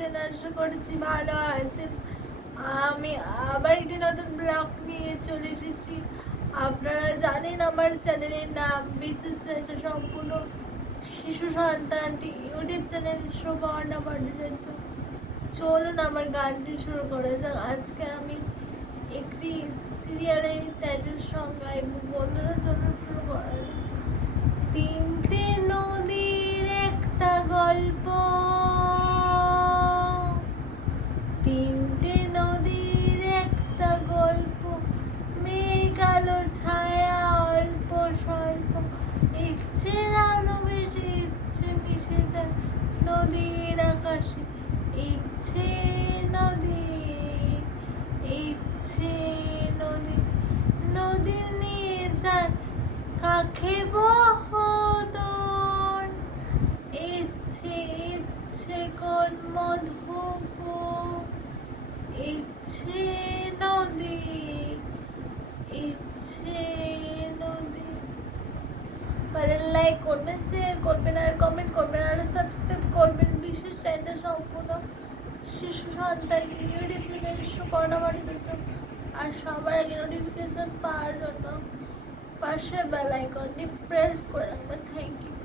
আছেন আশা করছি, ভালো আছেন আমি আবার একটি নতুন ব্লগ নিয়ে চলে এসেছি। আপনারা জানেন আমার চ্যানেলের নাম বিশেষ সম্পূর্ণ শিশু সন্তানটি ইউটিউব চ্যানেল শোভনা ভট্টাচার্য চলুন আমার গানটি শুরু করে যাক। আজকে আমি একটি সিরিয়ালের টাইটেল সং গাইব বন্ধুরা, চলুন শুরু তিনটে নদীর একটা গল্প মেঘ আলো ছায়া অল্প স্বল্প ইচ্ছের আলো বেশি ইচ্ছে মিশে যায় নদীর আকাশে, ইচ্ছে নদী ইচ্ছে নদী, নদীর নিয়ে যায় কাকে বহদন ইচ্ছে ইচ্ছে কোন ইচ্ছে নদী ইচ্ছে নদী। পারে লাইক করবেন শেয়ার করবেন আর কমেন্ট করবেন আর সাবস্ক্রাইব করবেন। বিশেষ চাহিদা সম্পূর্ণ শিশু সন্তান চ্যানেল সুপর্ণা বাড়ি আর সবার আগে নোটিফিকেশন পাওয়ার জন্য পাশে বেল আইকনটি প্রেস করে রাখবেন। Thank you